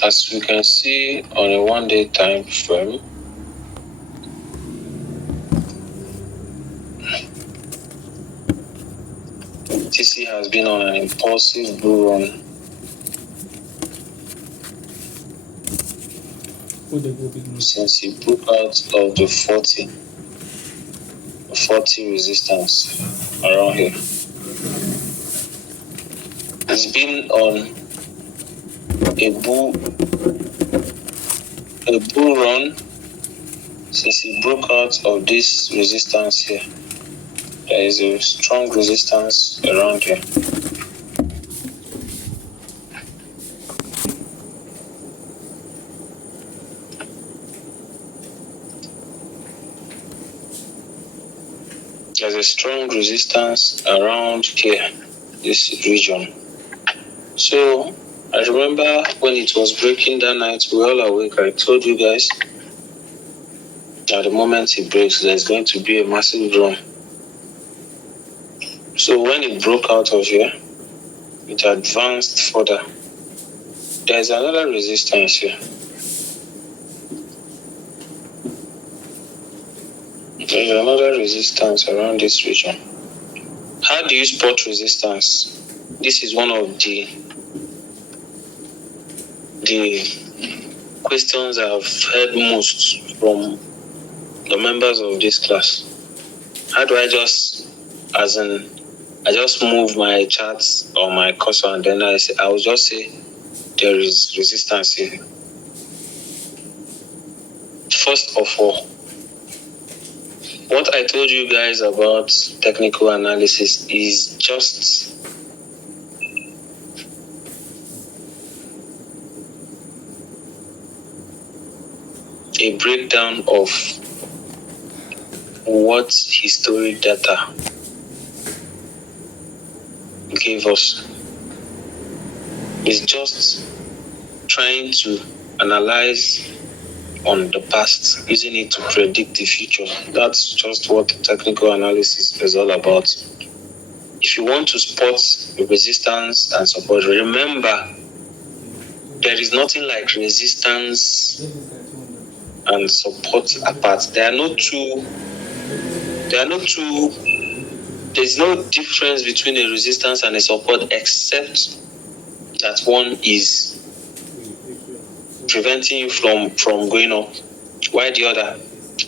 As we can see on a 1-day time frame, TC has been on an impulsive bull run since he broke out of the 40 resistance around here. It's been on a bull run since he broke out of this resistance here. There is a strong resistance around here. There's a strong resistance around here, this region. So I remember when it was breaking that night, we were all awake. I told you guys at the moment it breaks, there's going to be a massive run. So when it broke out of here, it advanced further. There's another resistance here. There's another resistance around this region. How do you spot resistance? This is one of the questions I've heard most from the members of this class. How do I just move my charts or my cursor and then I will just say there is resistance here. First of all, what I told you guys about technical analysis is just a breakdown of what historic data gave us. It's just trying to analyze on the past, using it to predict the future. That's just what technical analysis is all about. If you want to spot resistance and support, remember there is nothing like resistance and support apart. There's no difference between a resistance and a support except that one is preventing you from going up, while the other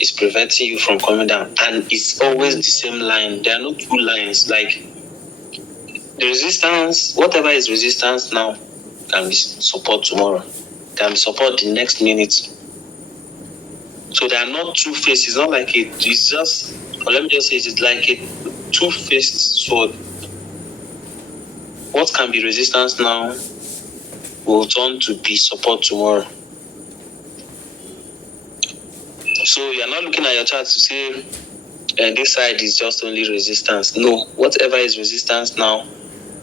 is preventing you from coming down. And it's always the same line. There are no two lines. Like the resistance, whatever is resistance now, can be support tomorrow, can be support the next minute. So they are not two-faced. It's not like it's just, or let me just say, it's like a two-faced sword. What can be resistance now will turn to be support tomorrow. So you're not looking at your chart to say this side is just only resistance. No, whatever is resistance now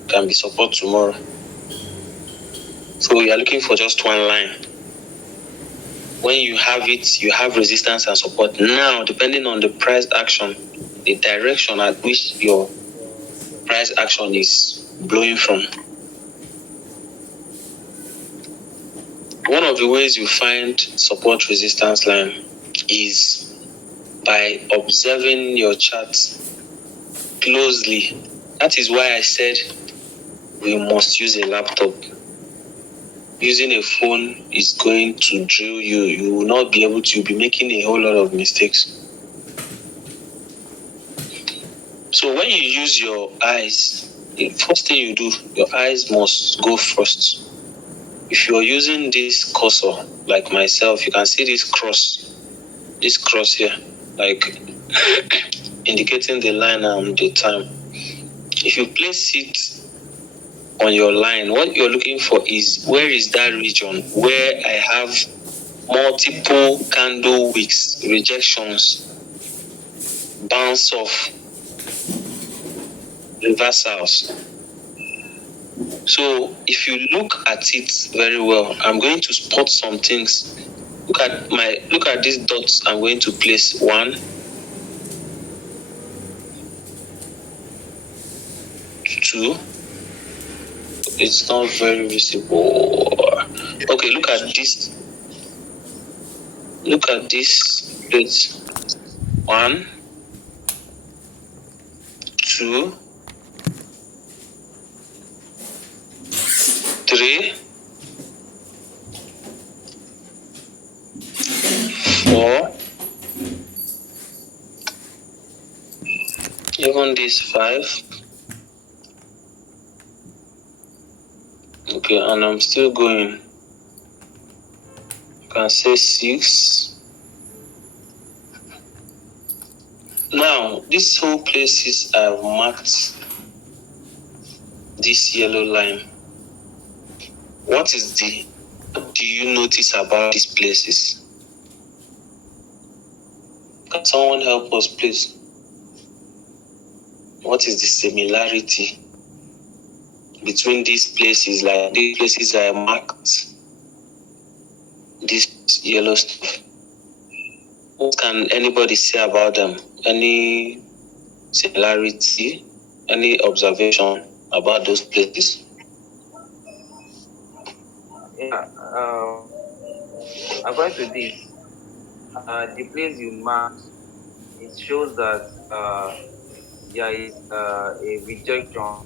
can be support tomorrow. So you're looking for just one line. When you have it, you have resistance and support. Now, depending on the price action, the direction at which your price action is blowing from. One of the ways you find support resistance line is by observing your chart closely. That is why I said we must use a laptop. Using a phone is going to drill you. You will not be able to. You'll be making a whole lot of mistakes. So when you use your eyes, the first thing you do, your eyes must go first. If you're using this cursor, like myself, you can see this cross here, like indicating the line and the time. If you place it on your line, what you're looking for is where is that region where I have multiple candle wicks, rejections, bounce off, reversals. So if you look at it very well, I'm going to spot some things. Look at these dots. I'm going to place 1, 2. It's not very visible. Okay, look at this. Look at this plate. 1, 2, 3, 4, even this 5. Okay, and I'm still going. You can say 6. Now, these whole places I've marked this yellow line. What do you notice about these places? Can someone help us, please? What is the similarity between these places, like these places I marked, this yellow stuff? What can anybody say about them? Any similarity, any observation about those places? Yeah, according to this, the place you marked, it shows that there is a rejection on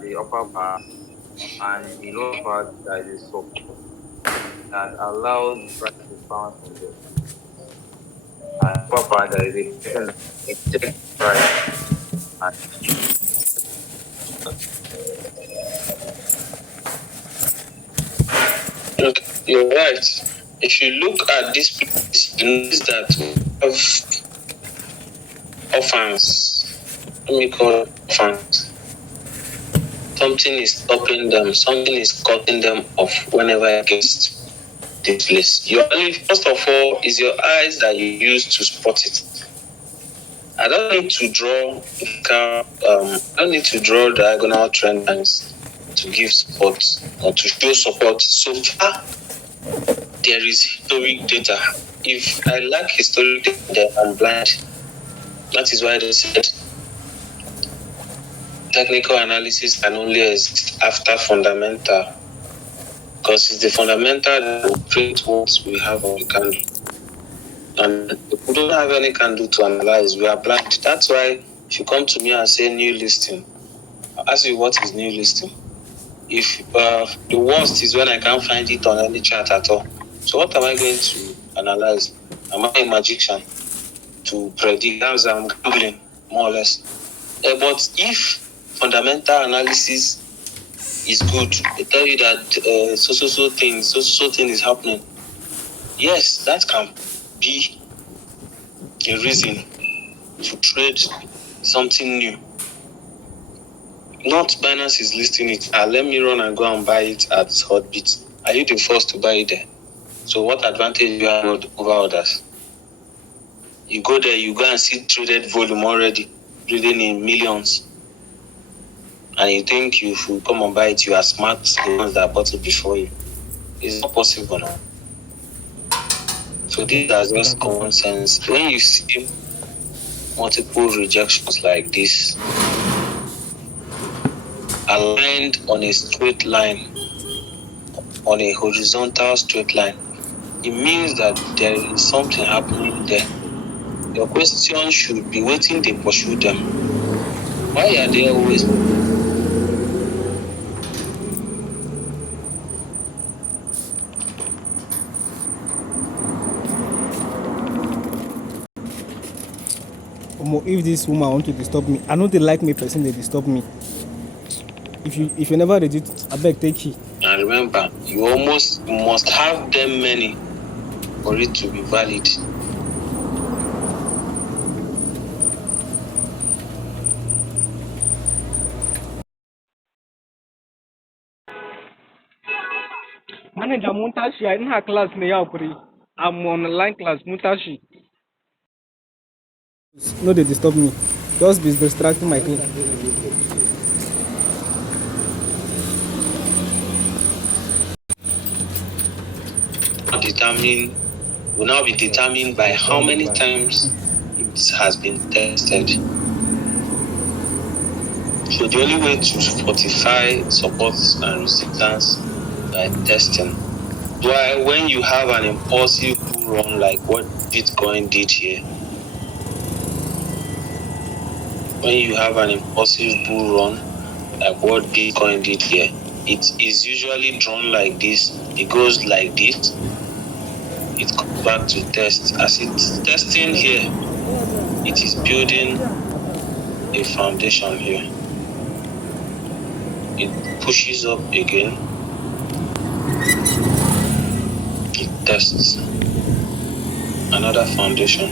the upper part, and the lower part there is a support that allows the price to bounce from there. And the upper part there is a person that rejects the price. And Look, you're right. If you look at this place, you notice that we have orphans. Let me call it orphans. Something is stopping them, something is cutting them off whenever it gets this place. First of all, is your eyes that you use to spot it. I don't need to draw diagonal trend lines to give support or to show support. So far, there is historic data. If I lack historic data, I'm blind. That is why they said technical analysis can only exist after fundamental, because it's the fundamental that will create what we have on the candle. And if we don't have any candle to analyze, we are blind. That's why if you come to me and say new listing, I'll ask you what is new listing. If the worst is when I can't find it on any chart at all. So what am I going to analyze? Am I a magician to predict? That's I'm gambling, more or less. But if fundamental analysis is good, they tell you that so thing is happening. Yes, that can be a reason to trade something new. Not Binance is listing it. Let me run and go and buy it at Hotbit. Are you the first to buy it there? So what advantage do you have over others? You go there, you go and see traded volume already, trading in millions. And you think you should come and buy it, you are smart, the ones that bought it before you. It's not possible now. So these are just common sense. When you see multiple rejections like this, aligned on a straight line, on a horizontal straight line, it means that there is something happening there. Your question should be waiting they pursue them. Why are they always if this woman want to disturb me, I know they like me person they disturb me. If you never read it, I beg take it. And remember, you almost must have them many for it to be valid. Manager Muntashi, I didn't have class now, I'm on online class, Muntashi. No, they disturb me. Just be distracting my class. Will now be determined by how many times it has been tested. So the only way to fortify support and resistance by testing. Why, when you have an impulsive bull run like what Bitcoin did here, when you have an impulsive bull run like what Bitcoin did here, it is usually drawn like this. It goes like this. It comes back to test. As it's testing here, it is building a foundation here. It pushes up again. It tests another foundation.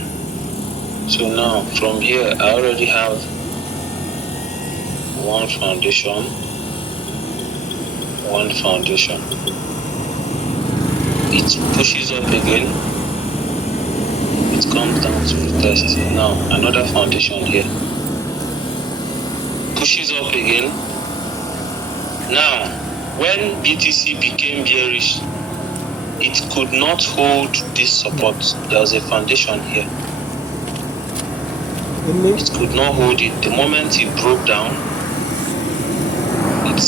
So now from here, I already have one foundation. It pushes up again. It comes down to the test. Now another foundation here. Pushes up again. Now, when BTC became bearish, it could not hold this support. There was a foundation here. It could not hold it. The moment it broke down, it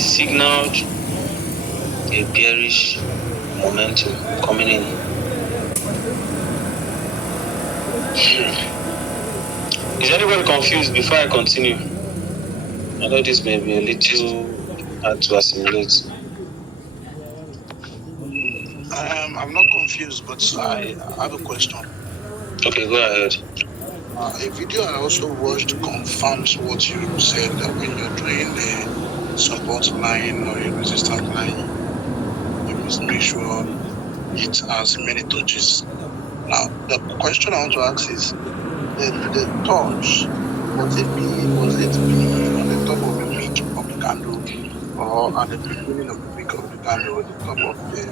signaled a bearish momentum coming in. Is anybody confused before I continue? I know this may be a little hard to assimilate. I'm not confused, but I have a question. Okay, go ahead. A video I also watched confirms what you said, that when you're doing a support line or a resistance line, you must make sure it has many touches. Now, the question I want to ask is, the touch, was it be on the top of the wick of the candle, or at the beginning of the wick of the candle, or the top of the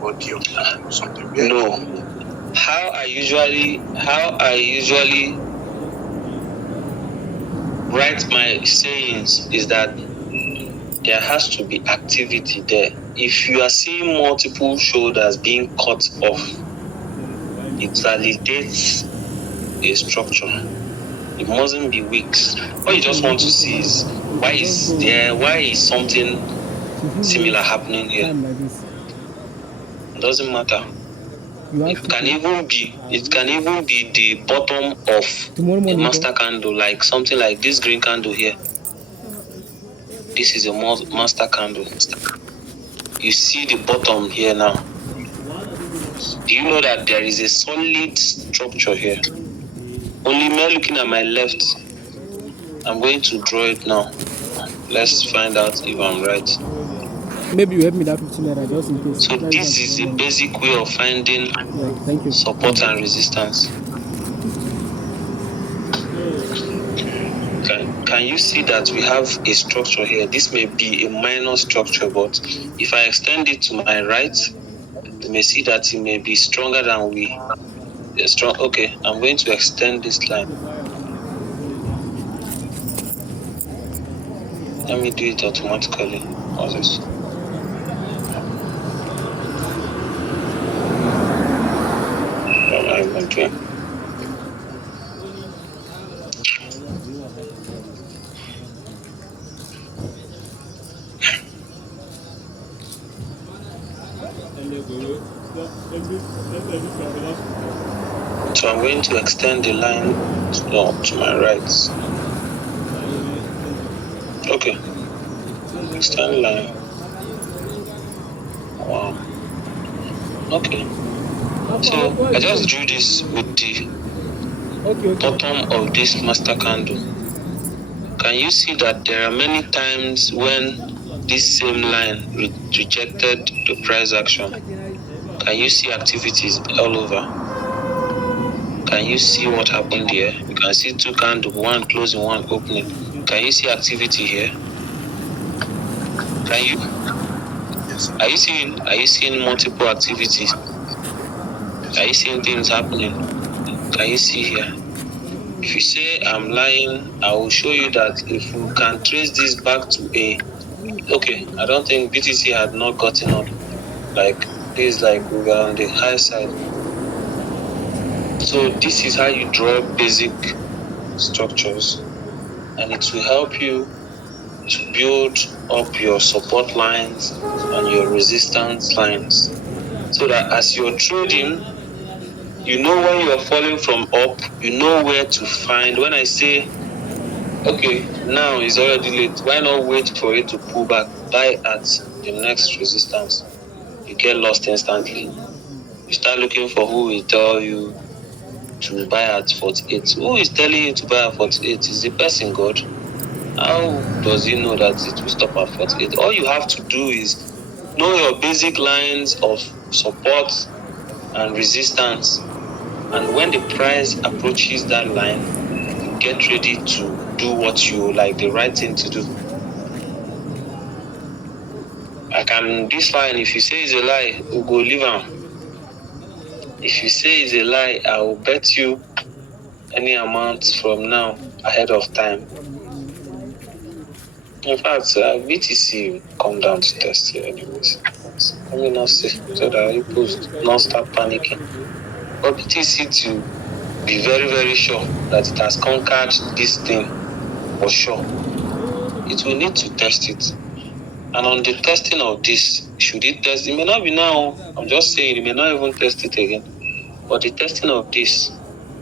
body of the candle, or something? No. How I usually write my sayings is that there has to be activity there. If you are seeing multiple shoulders being cut off, it validates a structure. It mustn't be weeks. What you just want to see is why is something similar happening here? It doesn't matter. It can even be the bottom of a master candle, like something like this green candle here. This is a master candle. You see the bottom here now. Do you know that there is a solid structure here? Only me looking at my left. I'm going to draw it now. Let's find out if I'm right. Maybe you help me that 15 naira just in case. So this is a basic way of finding support and resistance. Can you see that we have a structure here? This may be a minor structure, but if I extend it to my right, you may see that it may be stronger than we. Okay, I'm going to extend this line. Let me do it automatically. What's this? What am I even doing? So I'm going to extend the line to my right. Okay. Extend line. Wow. Okay. So I just drew this with the bottom of this master candle. Can you see that there are many times when this same line rejected the price action? Can you see activities all over? Can you see what happened here? You can see two candles, one closing, one opening. Can you see activity here? Can you? Yes. Are you seeing multiple activities? Are you seeing things happening? Can you see here? If you say I'm lying, I will show you that if we can trace this back to okay, I don't think BTC had not gotten up. Like this, like we were on the high side. So this is how you draw basic structures, and it will help you to build up your support lines and your resistance lines, so that as you're trading, you know when you're falling from up, you know where to find. When I say, okay, now it's already late, why not wait for it to pull back, buy at the next resistance? You get lost instantly. You start looking for who will tell you to buy at 48. Who is telling you to buy at 48? Is the person God? How does he know that it will stop at 48? All you have to do is know your basic lines of support and resistance. And when the price approaches that line, you get ready to do what you like, the right thing to do. This line, if you say it's a lie, we'll go leave him. If you say it's a lie, I will bet you any amount from now ahead of time. In fact, BTC will come down to test here anyways. Let me not see, so that people not start panicking. But BTC to be very, very sure that it has conquered this thing for sure, it will need to test it. And on the testing of this, should it test? It may not be now. I'm just saying, it may not even test it again. But the testing of this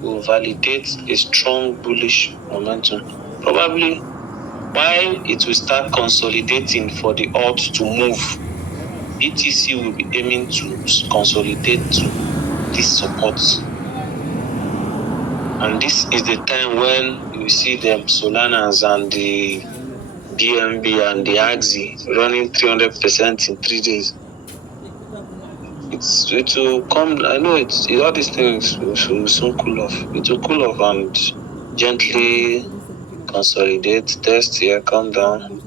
will validate a strong bullish momentum. Probably while it will start consolidating for the alt to move, BTC will be aiming to consolidate to this support. And this is the time when you see them Solanas and the BNB and the AXI running 300% in 3 days. It will come. I know all these things will soon cool off. It will cool off and gently consolidate, test here, come down,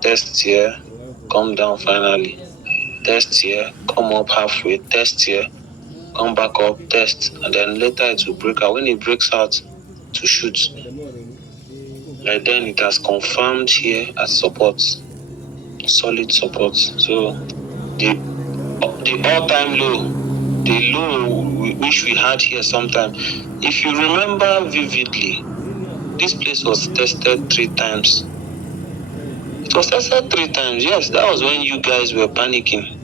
test here, come down finally, test here, come up halfway, test here, come back up, test, and then later it will break out. When it breaks out to shoot, like then it has confirmed here as support, solid support. So the all-time low, the low which we had here sometime, if you remember vividly, this place was tested 3 times. It was tested 3 times. Yes, that was when you guys were panicking.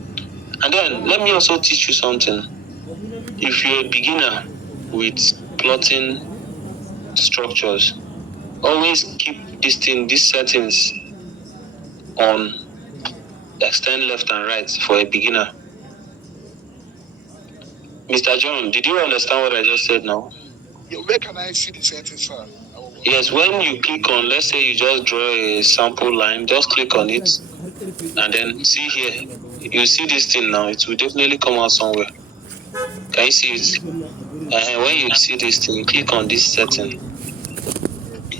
And then let me also teach you something. If you're a beginner with plotting structures, always keep these settings on extend left and right for a beginner. Mr. John, did you understand what I just said now? Yeah, where can I see the settings, sir? Yes, when you click on, let's say you just draw a sample line, just click on it, and then see here, you see this thing now, it will definitely come out somewhere. Can you see it? When you see this thing, you click on this setting.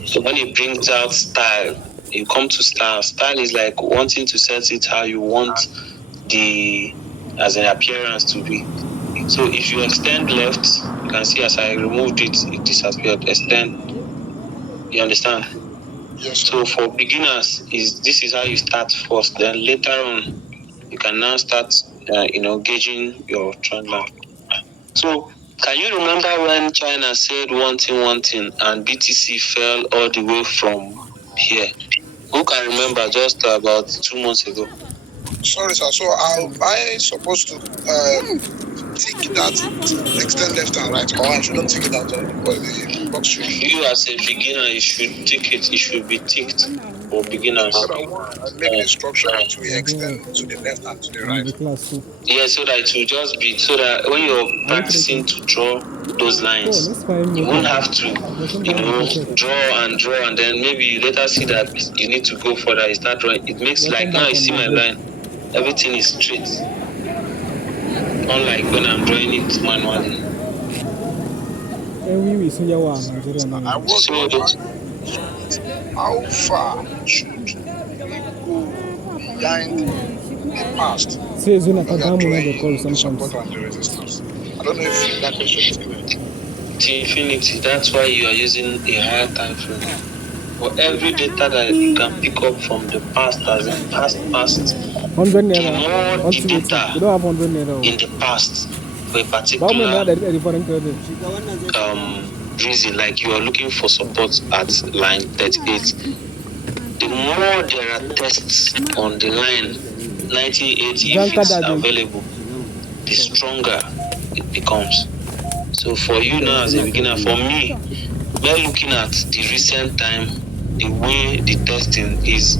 So when it brings out style, you come to style. Style is like wanting to set it how you want as an appearance to be. So if you extend left, you can see as I removed it, it disappeared. Extend. You understand? Yes, sir. So for beginners, this is how you start first. Then later on, you can now start, gauging your trend line. So can you remember when China said one thing, and BTC fell all the way from here? Who can remember just about 2 months ago? Sorry, sir. So am I supposed to tick that extend left and right, or I shouldn't tick it out of the box should? You as a beginner, you should tick it. It should be ticked for beginners. I make the structure to extend to the left and to the right. Yeah, so that it will just be, so that when you're practicing to draw those lines, you won't have to, draw, and then maybe you later see that you need to go further. You start drawing. It makes like now you see my line, everything is straight. Unlike when I'm drawing it manually. I was how far should we go behind the past? The support and the resistance. I don't know if that question is clear. To infinity, that's why you are using a higher time frame. For every data that you can pick up from the past, as in past, the more the data in the past for a particular reason, like you are looking for support at line 38, the more there are tests on the line, 1980, if Janka it's Daddy. available, the stronger it becomes. So for you now as a beginner, for me, when looking at the recent time, the way the testing is,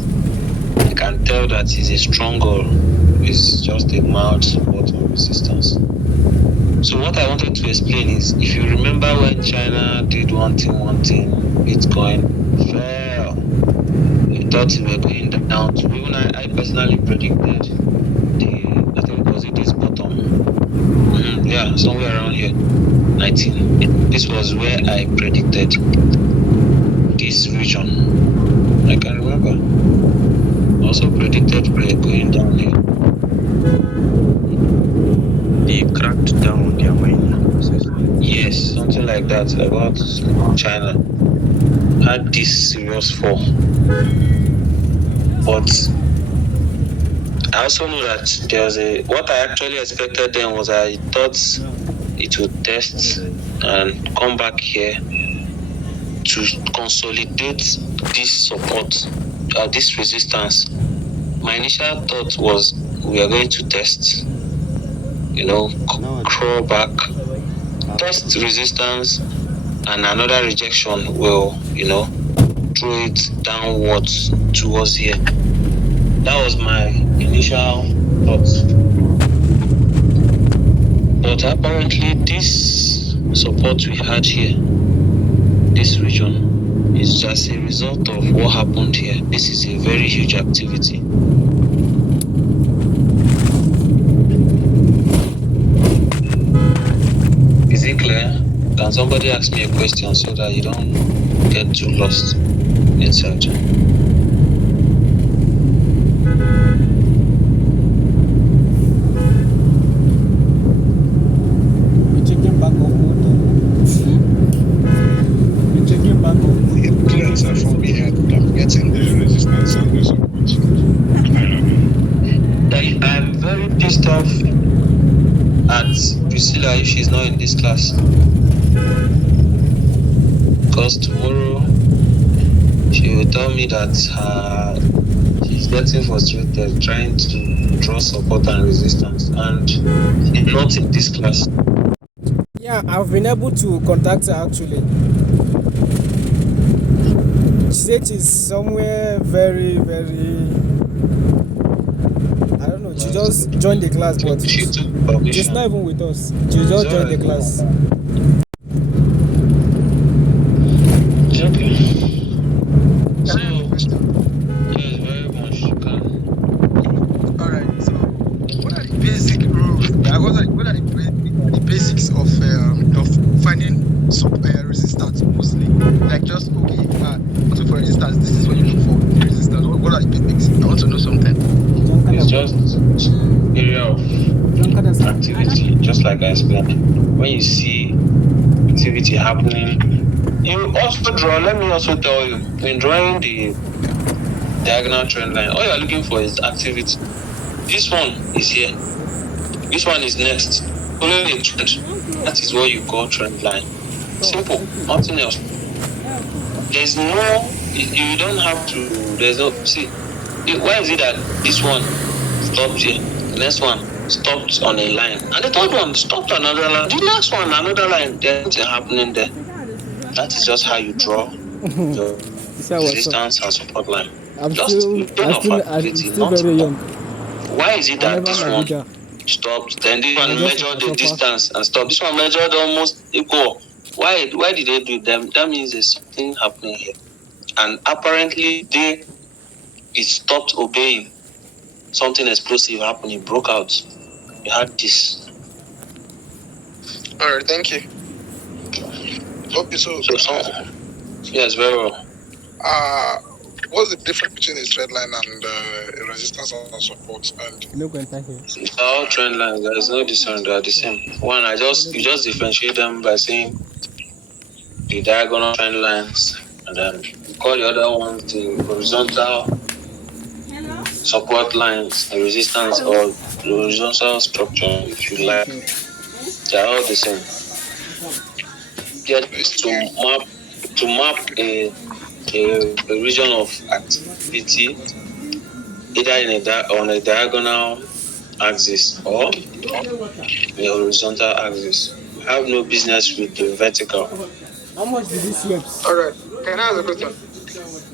I can tell that it's a strong or it's just a mild support or resistance. So what I wanted to explain is, if you remember when China did one thing, Bitcoin fell. We thought we were going down to, even I personally predicted I think was it this bottom? Yeah, somewhere around here, 19. This was where I predicted this region. I can remember. Also predicted we're going down here. They cracked down on their mining process. Yes, something like that about China. Had this serious fall. But I also know that there was what I actually expected then was I thought it would test and come back here to consolidate this support, this resistance. My initial thought was we are going to test, crawl back, test resistance, and another rejection will, throw it downwards towards here. That was my initial thought. But apparently this support we had here, this region, is just a result of what happened here. This is a very huge activity. Is it clear? Can somebody ask me a question so that you don't get too lost inside? You're checking back on You're checking back on. It's clear sir, for me, and I'm getting the resistance and the support. I'm very pissed off at Priscilla if she's not in this class. Because tomorrow she will tell me that she's getting frustrated trying to draw support and resistance, and she's not in this class. Yeah, I've been able to contact her actually. She said she's somewhere very, very. I don't know. She just joined the class, but She took she's permission. not even with us. She just joined the class. It's okay. So, Can I have a question? yes, very much you can. All right. So, what are the basic rules? What are the basics of finding resistance mostly? Like just okay, looking for resistance. This is what you look for. Resistance. What are the basics? I want to know something. It's just area of activity, just like I explained. When you see activity happening, you also draw. Let me also tell you, when drawing the diagonal trend line, all you're looking for is activity. This one is here. This one is next. Following a trend. That is what you call trend line. Simple. Nothing else. There's no. You don't have to. There's no. See, why is it that this one stopped here? The next one stopped on a line, and the third one stopped on another line. The next one another line. There's nothing happening there. That is just how you draw your resistance and support line. I'm Just still very young. Why is it that this one Naviga. stopped? Then this one I just measured the suffer. distance and stopped. This one measured almost equal. Why did they do them? That means there's something happening here. And apparently it stopped obeying. Something explosive happened. It broke out. You had this. All right. Thank you. Okay, so yes, very well. what's the difference between a trend line and a resistance and support? And No contact here. All trend lines, there is no difference. They are the same. One, you just differentiate them by saying the diagonal trend lines, and then you call the other ones the horizontal support lines, the resistance or the horizontal structure, if you like. They are all the same. Yet to map a region of activity, either on a diagonal axis or a horizontal axis. You have no business with the vertical. How much did this sweat? All right. Can I ask a question?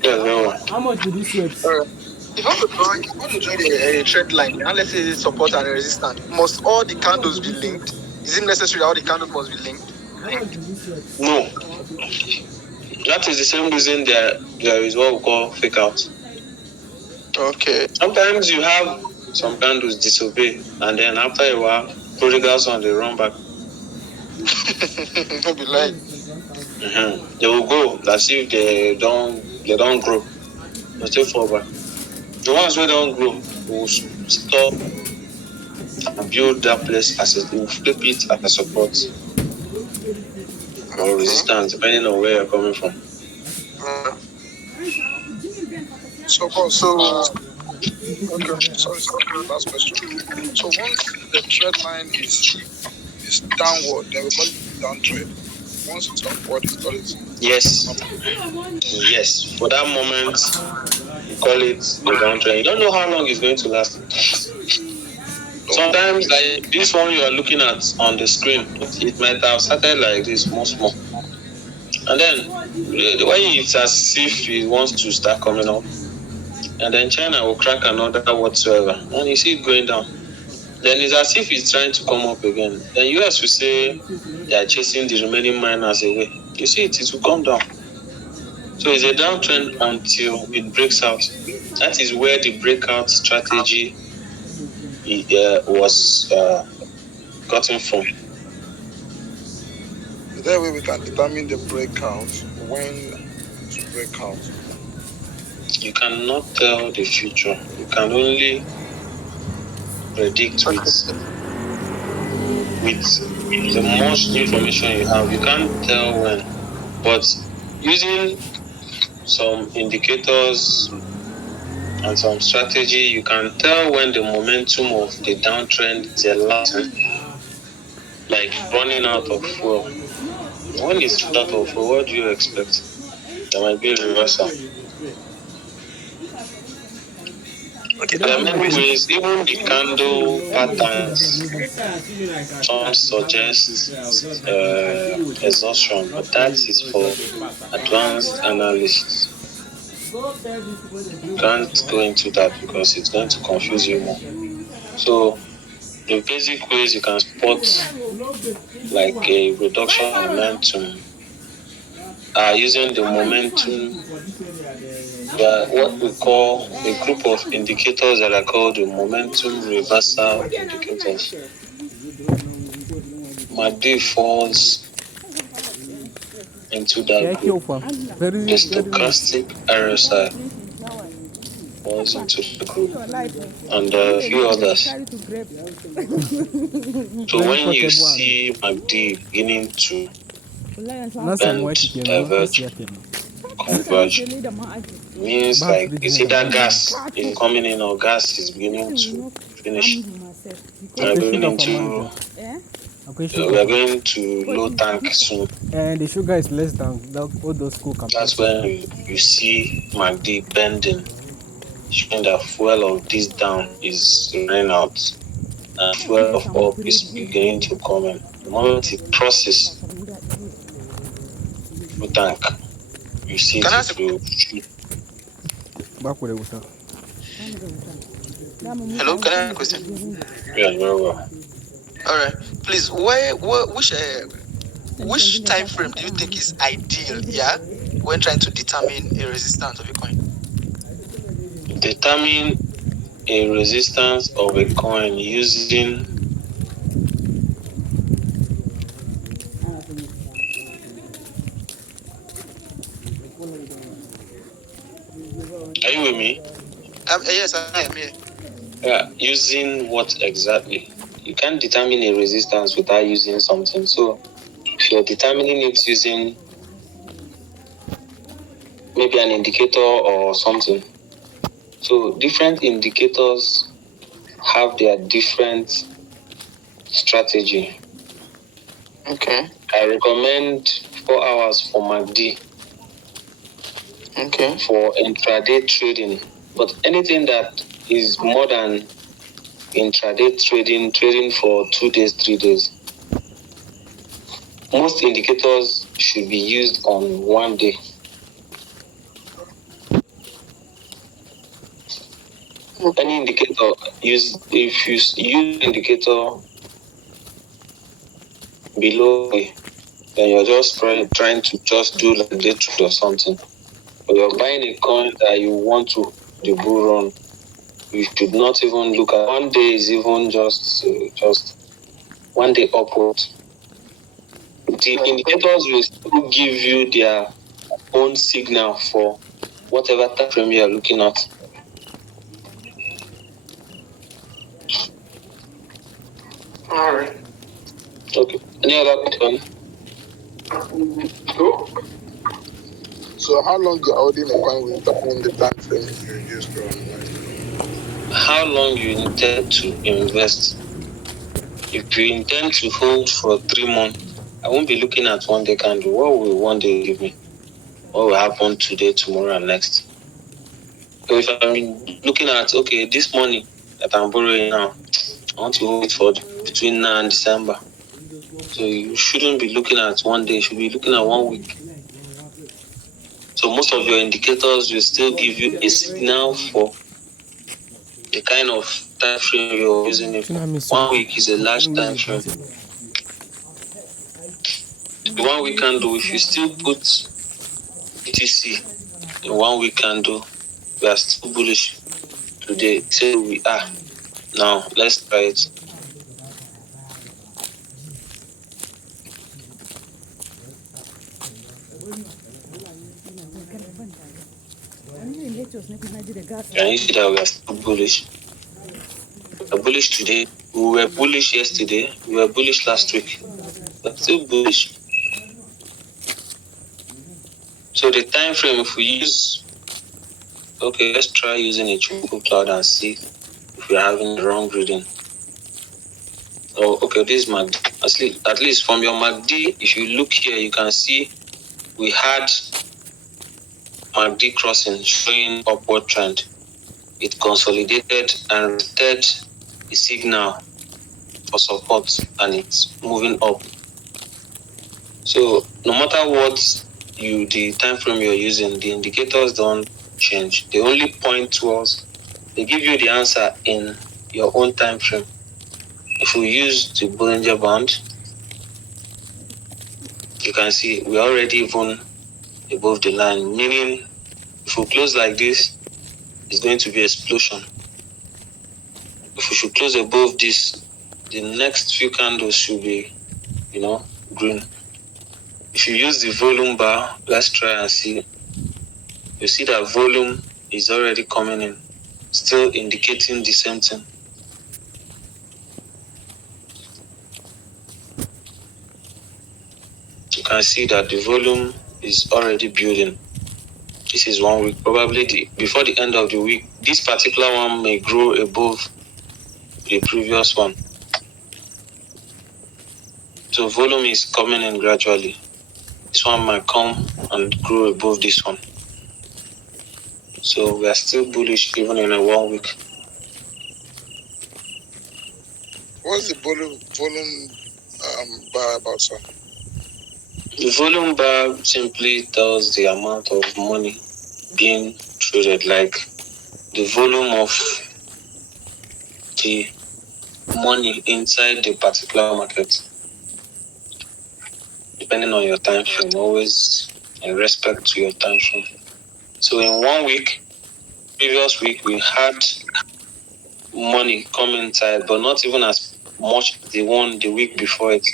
Yeah, very well. How much did this sweat? All right. If you want to join a trend line, and let's say support and resistance, must all the candles be linked? Is it necessary that all the candles must be linked? No. That is the same reason there is what we call fake out. Okay. Sometimes you have some candles disobey, and then after a while, prodigals on the run back. Don't be lying. They will go as if they don't grow. They still fall back. The ones who don't grow will stop and build that place as it will flip it as a support or resistance, depending on where you're coming from. So, okay, sorry, last question. So once the trend line is downward, then we call it downtrend. Once it's upward, it's called it. Yes. For that moment, you call it a downtrend. You don't know how long it's going to last. Sometimes, like this one you are looking at on the screen, it might have started like this, small. And then, when it's as if it wants to start coming up, and then China will crack another whatsoever, and you see it going down. Then it's as if it's trying to come up again. Then US will say they are chasing the remaining miners away. You see it will come down. So it's a downtrend until it breaks out. That is where the breakout strategy was gotten from. Is there a way we can determine the breakout when to break out? You cannot tell the future. You can only predict with the much information you have. You can't tell when, but using some indicators and some strategy, you can tell when the momentum of the downtrend is elapsing, like running out of fuel. When it's out of fuel, what do you expect? There might be a reversal. Okay, there are many ways, even the candle patterns, some suggest exhaustion, but that is for advanced analysts. Can't go into that because it's going to confuse you more. So the basic ways you can spot like a reduction in momentum are using the momentum, what we call a group of indicators that are called the momentum reversal indicators. MACD falls into that group. The stochastic RSI falls into the group, and a few others. So when you see MACD beginning to bend, diverge, converge, means like it's either gas is coming in or gas is beginning to finish. We are going to low tank soon. And the sugar is less than all those cool capacity. That's when you see MACD bending, showing that fuel of this down is running out and fuel of up is beginning to come in. The moment it crosses the tank, you see it will shoot. Back with the water. Hello, can I ask a question? Yeah, very well. All right. Please, which time frame do you think is ideal, when trying to determine a resistance of a coin? Determine a resistance of a coin using Are you with me? Yes, I am here. Yeah, using what exactly? You can't determine a resistance without using something. So if you're determining it using maybe an indicator or something. So different indicators have their different strategy. Okay. I recommend 4 hours for MACD. Okay. for intraday trading. But anything that is more than intraday trading for 2 days, 3 days, most indicators should be used on 1 day. Any indicator if you use indicator below, then you're just trying to just do like day trade or something. Or you're buying a coin that you want to the bull run. You should not even look at 1 day is even just 1 day upward. The indicators will still give you their own signal for whatever time frame you are looking at. All right. Okay. Any other question? So how long you are holding a coin will determine the time frame you use to unwind? How long you intend to invest? If you intend to hold for 3 months, I won't be looking at 1 day candle. What will 1 day give me? What will happen today, tomorrow, and next? So if I'm looking at, okay, this money that I'm borrowing now, I want to hold it for between now and December. So you shouldn't be looking at 1 day, you should be looking at 1 week. So most of your indicators will still give you a signal for the kind of time frame you're using it for. 1 week is a large time frame. The 1 week candle, if you still put ETC in 1 week candle, we are still bullish today. Say we are. Now let's try it. Can you see that we are still bullish? We are bullish today. We were bullish yesterday. We were bullish last week. We are still bullish. So the time frame, if we use, okay, let's try using a triple cloud and see if we're having the wrong reading. Oh, okay, this is MACD. At least from your MACD, if you look here, you can see we had MACD crossing showing upward trend. It consolidated and returned the signal for support, and it's moving up. So no matter what the time frame you're using, the indicators don't change. They only point towards, they give you the answer in your own time frame. If we use the Bollinger Band, you can see we're already even above the line, meaning if we close like this, it's going to be explosion. If we should close above this, the next few candles should be, green. If you use the volume bar, let's try and see. You see that volume is already coming in, still indicating the same thing. You can see that the volume is already building. This is 1 week. Probably before the end of the week, this particular one may grow above the previous one. So volume is coming in gradually. This one might come and grow above this one. So we are still bullish even in a 1 week. What's the volume bar about, sir? The volume bar simply tells the amount of money being traded, like the volume of the money inside the particular market, depending on your time frame, always in respect to your time frame. So in 1 week, previous week, we had money come inside, but not even as much as the week before it.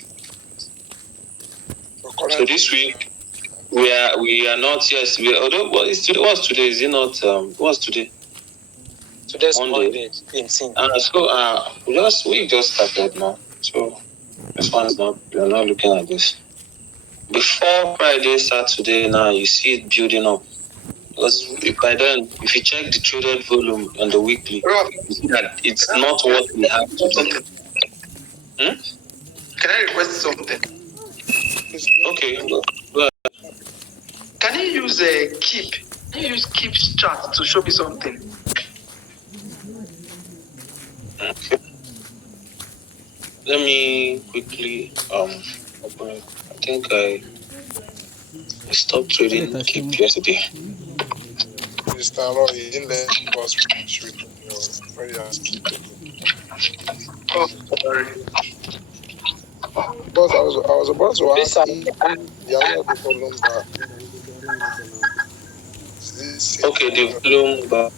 So this week, we are not, yes, although what's today? Is it not, what's today? Today's Monday. 18. We just started now. So this one is not, we're not looking at this. Before Friday, Saturday, now you see it building up. Because by then, if you check the traded volume on the weekly, you see that it's not what we have today. Can I request something? Okay. Can you use a keep you use Keep's chart to show me something? Okay. Let me quickly open it. I think I stopped trading Keep yesterday. Mr. Roy, you didn't let us finish with your very asking. Oh, sorry. Because I was about to ask if the area of the volume bar is this Okay, the volume bar.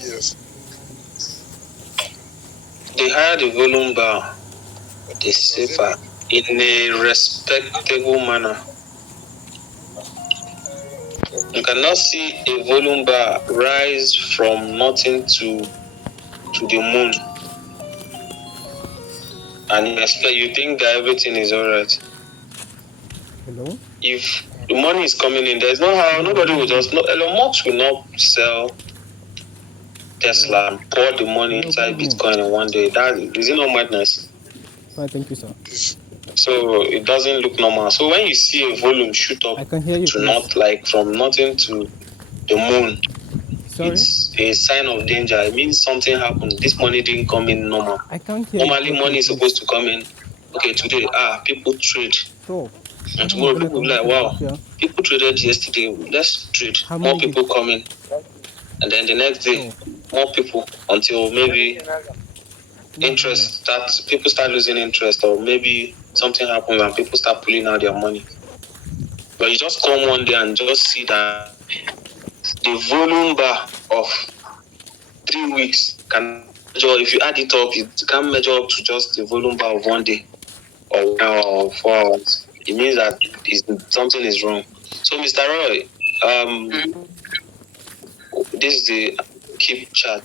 yes. The higher the volume bar, the Okay. safer in a respectable manner. You cannot see a volume bar rise from nothing to the moon, and you think that everything is alright. Hello? If the money is coming in, there's no how nobody will just Elon Musk will not sell Tesla and pour the money inside Bitcoin in one day. That is it not madness? Fine, thank you, sir. So it doesn't look normal. So when you see a volume shoot up I can hear you, to please. not like from nothing to the moon, Sorry? it's a sign of danger. It means something happened. This money didn't come in normal. I can't hear Normally you. money is supposed to come in. Okay, today people trade. Stop. And tomorrow people will be like, wow, people traded yesterday. Let's trade. More people coming. And then the next day, more people until maybe people start losing interest, or maybe something happens and people start pulling out their money. But you just come one day and just see that the volume bar of 3 weeks can measure, if you add it up, it can measure up to just the volume bar of one day or 1 hour or 4 hours. It means that something is wrong. So, Mr. Roy, this is the Keep chart.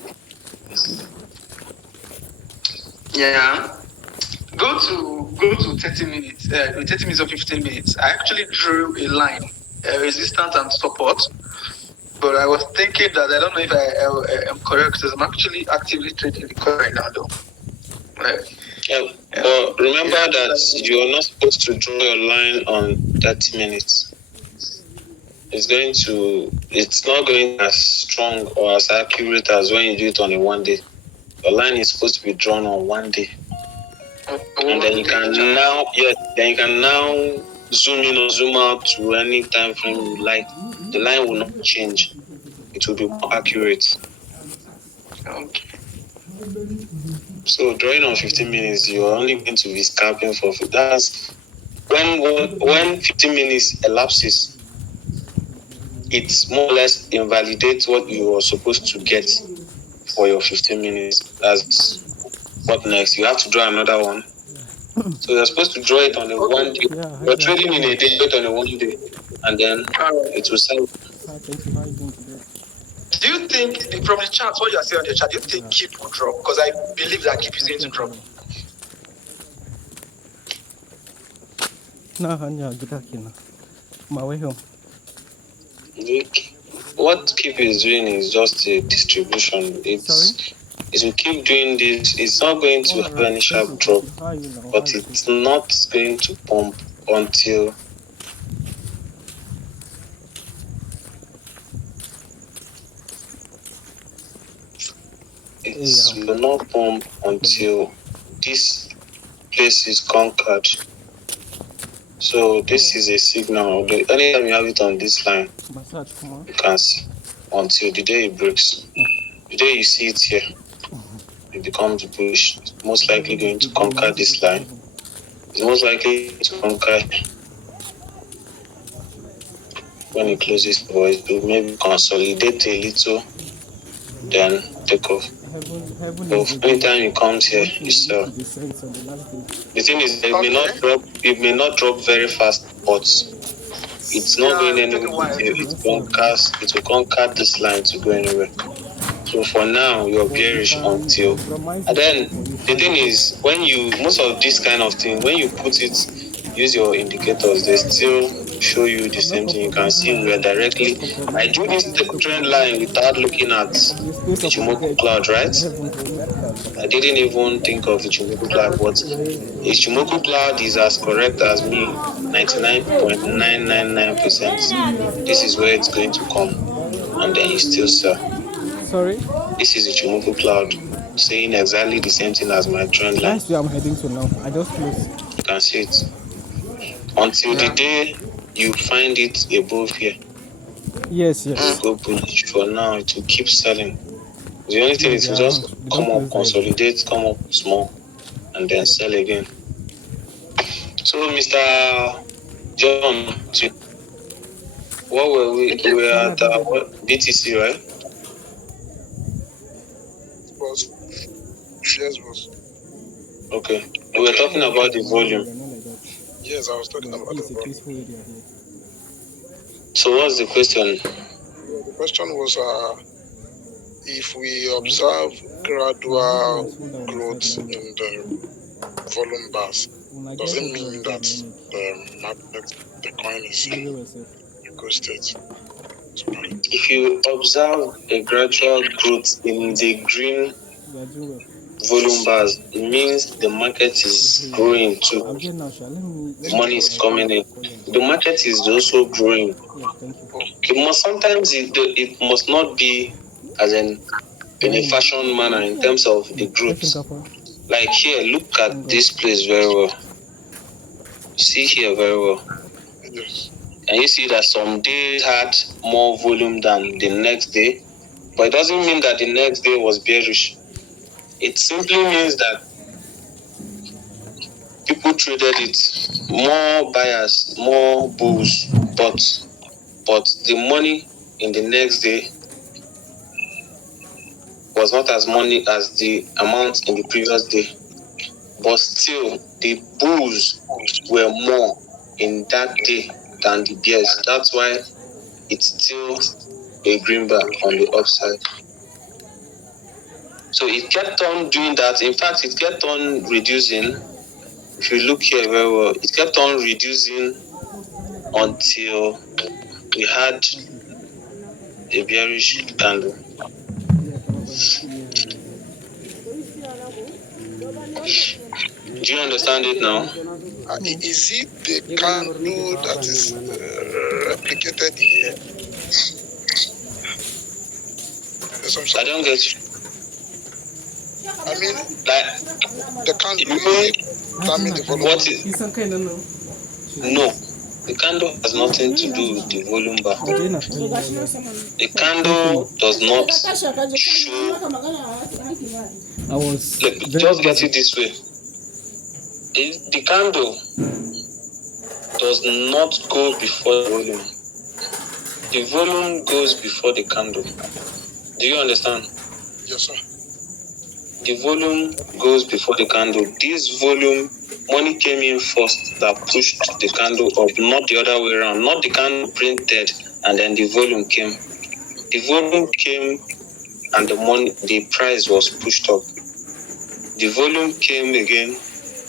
Yeah. Go to 30 minutes. 30 minutes or 15 minutes. I actually drew a line, resistance and support. But I was thinking that I don't know if I am correct, because I'm actually actively trading the coin right now, though. But remember that you are not supposed to draw your line on 30 minutes. It's not going as strong or as accurate as when you do it on a 1 day. The line is supposed to be drawn on 1 day. And then you can now zoom in or zoom out to any time frame you like. The line will not change. It will be more accurate. Okay. So drawing on 15 minutes, you're only going to be scalping for that's when 15 minutes elapses, it more or less invalidates what you were supposed to get for your 15 minutes. That's what next. You have to draw another one. So you're supposed to draw it on a 1 day. You're trading in a day, do it on a 1 day, and then it will sell. Do you think, from the chart, what you are saying on the chart, do you think Keep will drop? Because I believe that Keep is going to drop. My way home. What Keep is doing is just a distribution. It will keep doing this. It's not going to have any sharp drop, but it's not going to pump until it will not pump until this place is conquered. So this is a signal. Anytime you have it on this line, you can see until the day it breaks. The day you see it here, it becomes bullish. It's most likely going to conquer this line. It's most likely to conquer when it closes, or it will maybe consolidate a little, then take off. So anytime it comes here, you sell. The thing is, it may not drop very fast, but it's not going anywhere. It will conquer this line to go anywhere. So for now, you're bearish until, and then the thing is, when most of this kind of thing, when you put it, use your indicators, they still show you the same thing. You can see we are directly. I do this trend line without looking at Ichimoku cloud, right? I didn't even think of Ichimoku cloud, but Ichimoku cloud is as correct as me, 99.999%. This is where it's going to come. and then you still sell. Sorry? This is Ichimoku Cloud saying exactly the same thing as my trend line. That's where I'm heading to now. I just closed. You can see it. Until the day you find it above here, Yes, you yes. go bullish. For now, it will keep selling. The only thing Yeah, is they to are just around. They don't come up, close there. consolidate, come up small, and then sell again. So, Mr. John, what were we? We were at BTC, right? Boss. Yes, boss. Okay. We were talking about the volume. Yes, I was talking about the volume. Peaceful area here. So, what's the question? Yeah, the question was if we observe gradual growth in the volume bars, does it mean that the market, the coin is in a good state? If you observe a gradual growth in the green volume bars, it means the market is growing too. Money is coming in. The market is also growing. It must sometimes it must not be as in a fashion manner in terms of the growth. Like here, look at this place very well. See here very well. Yes. And you see that some days had more volume than the next day, but it doesn't mean that the next day was bearish. It simply means that people traded it, more buyers, more bulls, but the money in the next day was not as money as the amount in the previous day. But still, the bulls were more in that day than the bears. That's why it's still a greenback on the upside. So it kept on doing that. In fact, it kept on reducing. If you look here very well, it kept on reducing until we had a bearish candle. Do you understand it now? Is it the candle that is replicated here? I don't get you. I mean, like the candle is determine the volume. What is, no, the candle has nothing to do with the volume bar. The candle does not show. I was Just get it this way. The candle does not go before the volume. The volume goes before the candle. Do you understand? Yes, sir. The volume goes before the candle. This volume, money came in first that pushed the candle up, not the other way around. Not the candle printed and then the volume came. The volume came and the price was pushed up. The volume came again,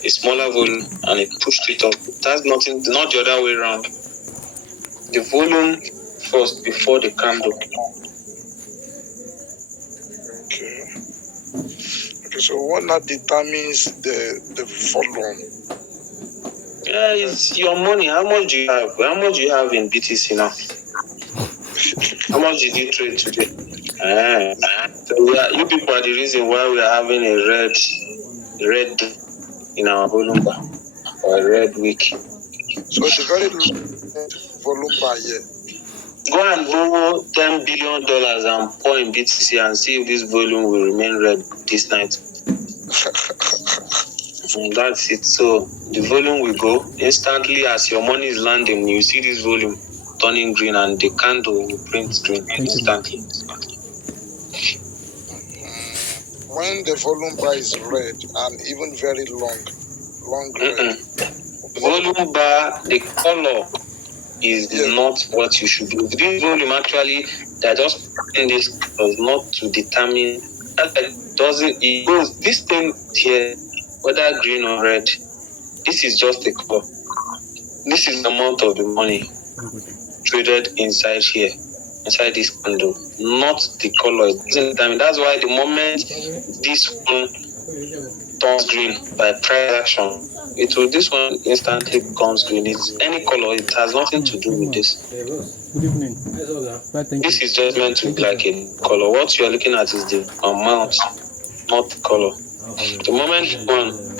a smaller volume, and it pushed it up. That's nothing, not the other way around. The volume first before the candle. Okay. Okay, so what now determines the volume? Yeah, it's your money. How much do you have? How much do you have in BTC now? How much did you trade today? So you people are the reason why we are having a red in our volume bar, or a red week. So it's a very volume bar here. Go and borrow $10 billion and pour in BTC and see if this volume will remain red this night. And that's it. So the volume will go instantly as your money is landing. You see this volume turning green and the candle will print green instantly. When the volume bar is red and even very long red. Volume bar, the color is not what you should do. This volume actually, they're just putting this does not to determine. It goes this thing here, whether green or red. This is just the color. This is the amount of the money traded inside here, inside this candle, not the color. It doesn't determine. That's why the moment this one turns green by price action, this one instantly becomes green. It's any color. It has nothing to do with this. Good evening. Right, thank This you. is just meant to be like a color. What you are looking at is the amount, not the color. The moment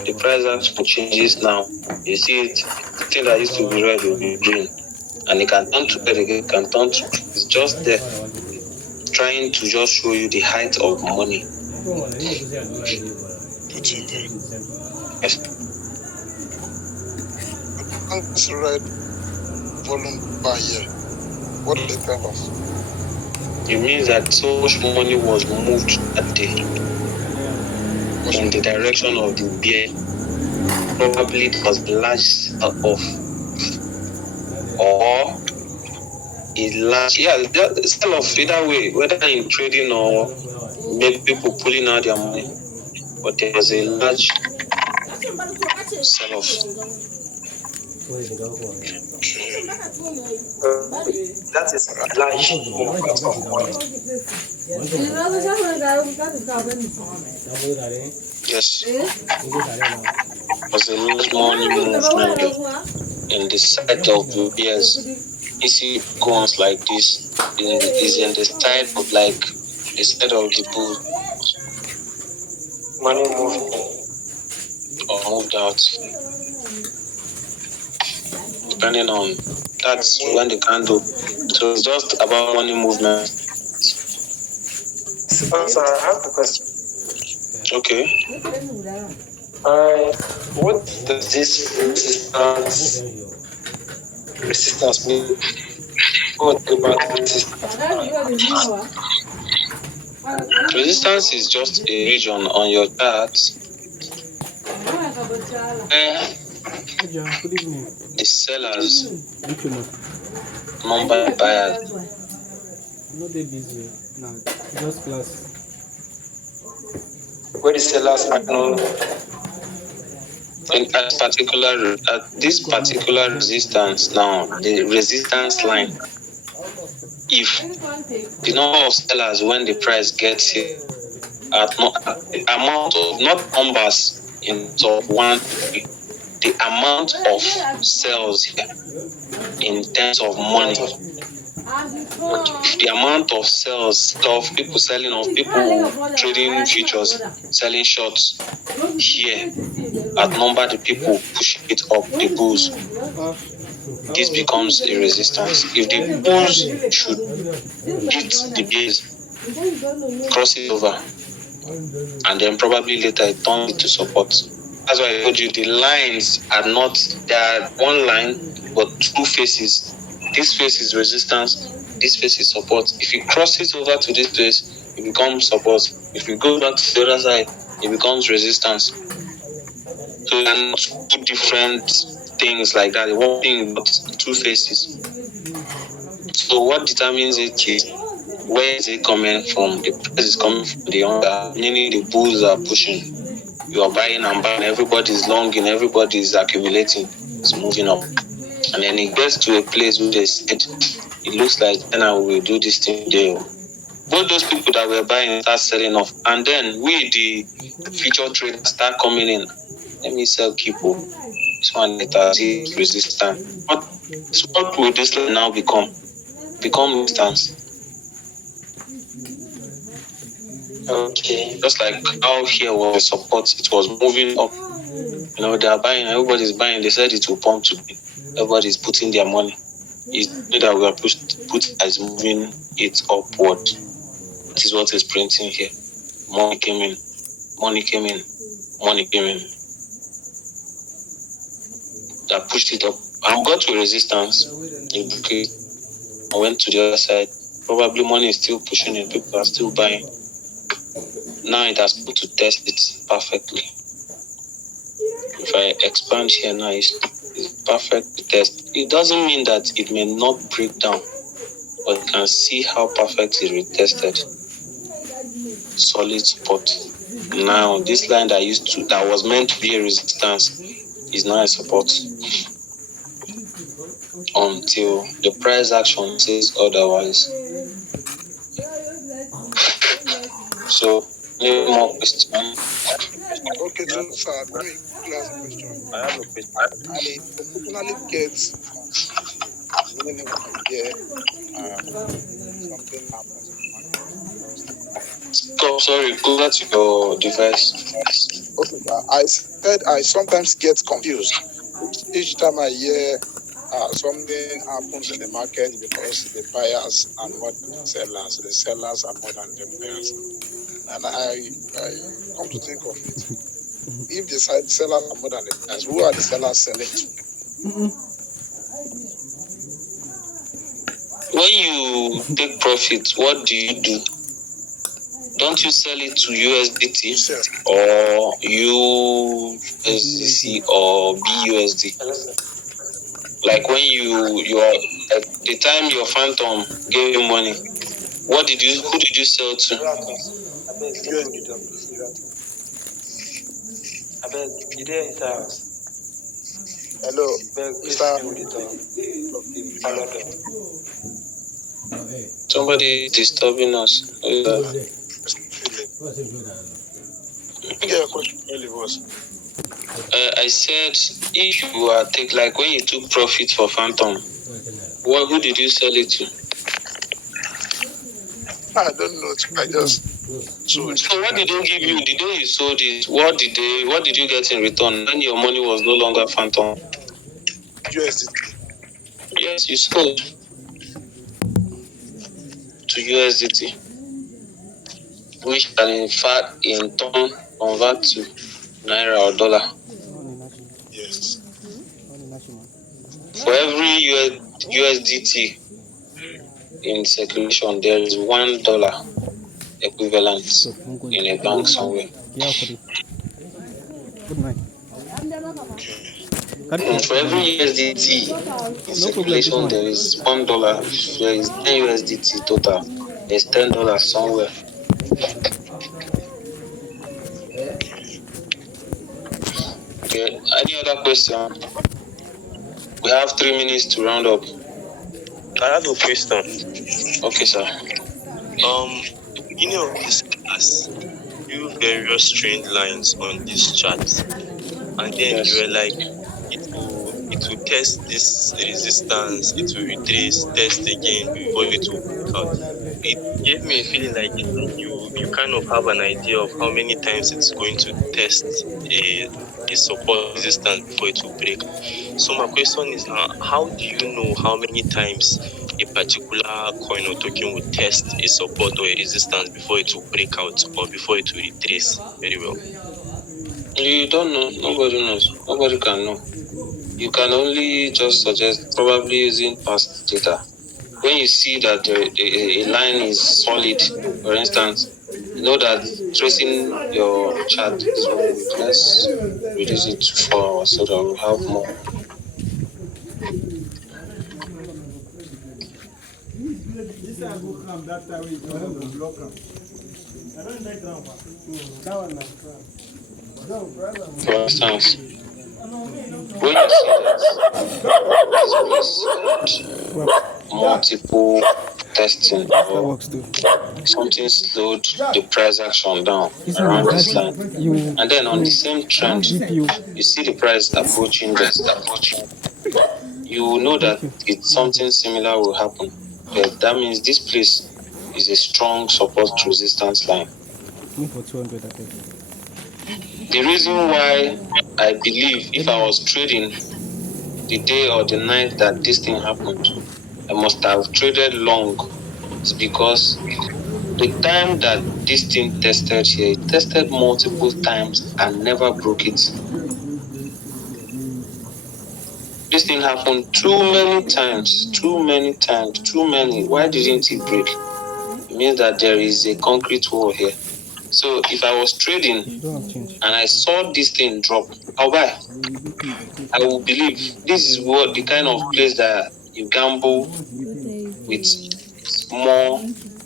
the price action changes now, you see it, the thing that used to be red will be green. And it can turn to red again, it can turn to green. It's just there trying to just show you the height of money. Put in there. Yes. Thanks, red volume bar here. What do they tell us? It means that so much money was moved that day in the direction of the bear. Probably it was a large sell-off or a large, sell-off either way, whether in trading or make people pulling out their money. But there was a large sell-off. Okay. That is large movement of money. Yes, it was a large money movement in the side of the bears. You see guns like this is in the side of like the side of the bull Money movement. or moved out, depending on that's when the candle. So it's just about money movement. So I have a question. Okay. What does this resistance mean? What about resistance? Resistance is just a region on your chart where Good evening. the sellers Thank you, ma. number buyers. I'm not that busy now. Just class. Where the sellers are known. In this particular resistance now, the resistance line, if the number of sellers when the price gets here at the amount of not numbers in of one, the amount of sales here in terms of money, the amount of sales of people selling, of people trading futures, selling shorts here outnumber the people pushing it up, the bulls. This becomes a resistance. If the bulls should hit the base, cross it over, and then probably later it turns into support. That's why I told you the lines are not, they are one line but two faces. This face is resistance, this face is support. If it crosses over to this place, it becomes support. If it goes back to the other side, it becomes resistance. So there are not two different things like that. One thing but two faces. So what determines it is where is it coming from? The price is coming from the under, meaning the bulls are pushing. You are buying and buying, everybody is longing, everybody is accumulating, it's moving up. And then it gets to a place where they said, it looks like then I will do this thing there. Both those people that were buying start selling off. And then we, the future traders, start coming in. Let me sell Kipo. This one later is resistant. What will this line now become? Become resistance. Okay. Just like how here was support, it was moving up. You know, they are buying, everybody's buying. They said it will pump to me. Everybody's putting their money. It's that we are put as moving it upward. That is what is printing here. Money came in, money came in, money came in. That pushed it up. I got to resistance. I went to the other side. Probably money is still pushing it. People are still buying. Now it has put to test it perfectly. If I expand here now, it's perfect to test. It doesn't mean that it may not break down, but you can see how perfect it retested. Solid support. Now this line that was meant to be a resistance is now a support until the price action says otherwise. So, any more questions? Okay, so sir, let me ask a question. I have a question. I personally get meaning of a year something happens in the market, because Sorry, closer to your device. okay, I said I sometimes get confused each time I hear something happens in the market, because the buyers are more than the sellers are more than the buyers. And I come to think of it, if the sellers are more than the buyers, who are the sellers selling to? When you take profit, what do you do? Don't you sell it to USDT or USDC or BUSD? Like when you are at the time your phantom gave you money, who did you sell to? Hello, Mr. Somebody is disturbing us. Philip. Get your question early, boss. I said if you are take like when you took profit for phantom, who did you sell it to? I don't know. I just sold. So what did they give you the day you sold it? What did you get in return when your money was no longer phantom? USDT. Yes, you sold to USDT, which can in fact in turn convert to naira or dollar. Yes. For every USDT in circulation, there is $1 equivalent in a bank somewhere. Good night. For every USDT in circulation, there is $1. If there is 10 USDT total, there's $10 somewhere. Okay. Any other question? We have 3 minutes to round up. I have a question. Okay, sir. The beginning of this class, you various trend lines on this chart, and then Yes. you were like, it will test this resistance, it will retrace, test again before it will break out. It gave me a feeling like you kind of have an idea of how many times it's going to test a support resistance before it will break. So my question is now, how do you know how many times a particular coin or token will test a support or a resistance before it will break out or before it will retrace very well? You don't know. Nobody knows. Nobody can know. You can only just suggest, probably using past data. When you see that a line is solid, for instance, you know that tracing your chart is 1 week. Let's reduce it to 4 hours so that we have more. For instance, when you see that this place had multiple testing or something slowed the price action down around this line, and then on the same trend, you see the price approaching this, you will know that it's something similar will happen. But that means this place is a strong support resistance line. For 200, I think. The reason why I believe if I was trading the day or the night that this thing happened, I must have traded long, is because the time that this thing tested here, it tested multiple times and never broke it. This thing happened too many times. Why didn't it break? It means that there is a concrete wall here. So if I was trading and I saw this thing drop, I'll buy. I will believe this is what the kind of place that you gamble with more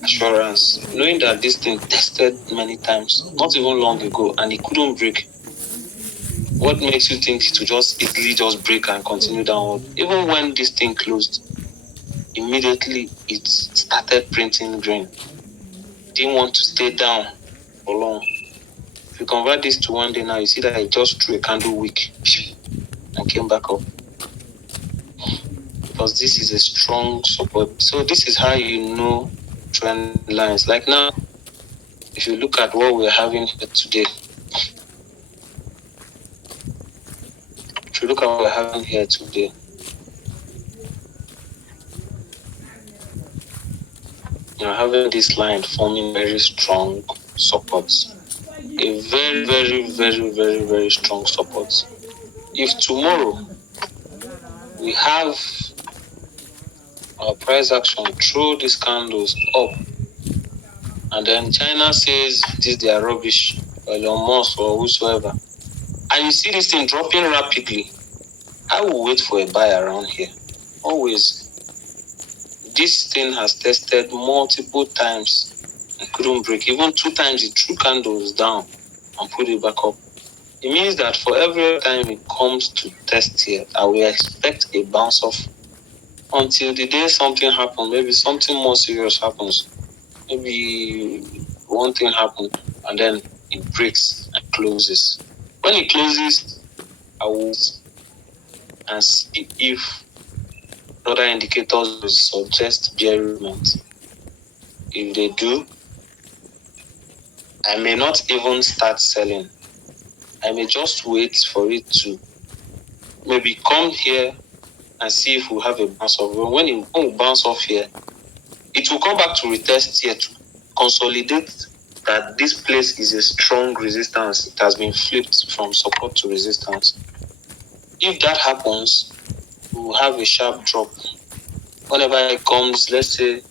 assurance, knowing that this thing tested many times, not even long ago, and it couldn't break. What makes you think it will just easily just break and continue downward? Even when this thing closed, immediately it started printing green. Didn't want to stay down for long. If you convert this to 1 day now, you see that it just threw a candle wick and came back up. Because this is a strong support. So this is how you know trend lines. Like now, if you look at what we're having here today, you're having this line forming very strong support. A very, very, very, very, very strong support. If tomorrow we have our price action throw these candles up, and then China says this they are rubbish, or Elon Musk or whosoever, and you see this thing dropping rapidly, I will wait for a buy around here. Always. This thing has tested multiple times and couldn't break. Even 2 times it threw candles down and put it back up. It means that for every time it comes to test here, I will expect a bounce off until the day something happens. Maybe something more serious happens. Maybe one thing happens and then it breaks and closes. When it closes, I will and see if other indicators will suggest bear movement. If they do, I may not even start selling. I may just wait for it to maybe come here and see if we have a bounce off. When it will bounce off here, it will come back to retest here to consolidate that this place is a strong resistance. It has been flipped from support to resistance. If that happens, we will have a sharp drop. Whenever it comes, let's say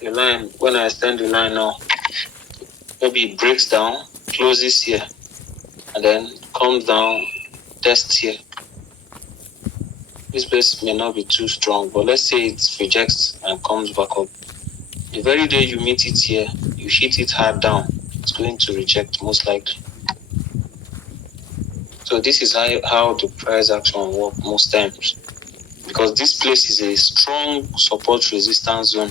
the line, when I extend the line now, maybe it breaks down, closes here, and then comes down, tests here. This place may not be too strong, but let's say it rejects and comes back up. The very day you meet it here, you hit it hard down, it's going to reject most likely. So this is how the price action works most times. Because this place is a strong support resistance zone.